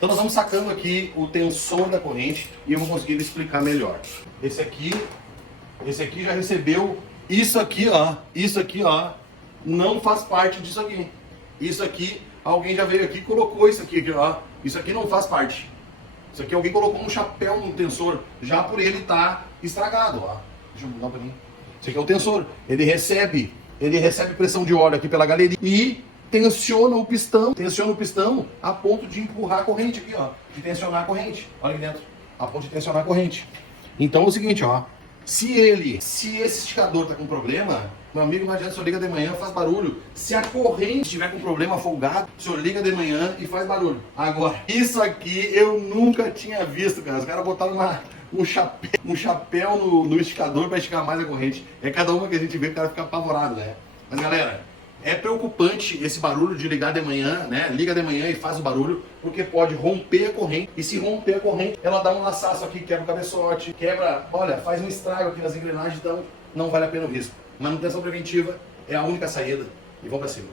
Então nós vamos sacando aqui o tensor da corrente e eu vou conseguir explicar melhor. Esse aqui já recebeu isso aqui, ó, não faz parte disso aqui. Isso aqui, alguém já veio aqui e colocou isso aqui, ó. Isso aqui não faz parte. Isso aqui alguém colocou um chapéu no tensor, já por ele estar estragado, ó. Deixa eu mudar um pouquinho. Esse aqui é o tensor. Ele recebe pressão de óleo aqui pela galeria e tensiona o pistão a ponto de empurrar a corrente aqui, ó. De tensionar a corrente. Olha aqui dentro. A ponto de tensionar a corrente. Então é o seguinte, ó. Se esse esticador tá com problema, meu amigo, não adianta, o senhor liga de manhã, faz barulho. Se a corrente estiver com problema folgado, o senhor liga de manhã e faz barulho. Agora, isso aqui eu nunca tinha visto, cara. Os caras botaram um chapéu no esticador para esticar mais a corrente. É cada uma que a gente vê, o cara fica apavorado, né? Mas galera, é preocupante esse barulho de ligar de manhã, né? Liga de manhã e faz o barulho, porque pode romper a corrente. E se romper a corrente, ela dá um laçaço aqui, quebra o cabeçote, olha, faz um estrago aqui nas engrenagens, então não vale a pena o risco. Manutenção preventiva é a única saída e vamos pra cima.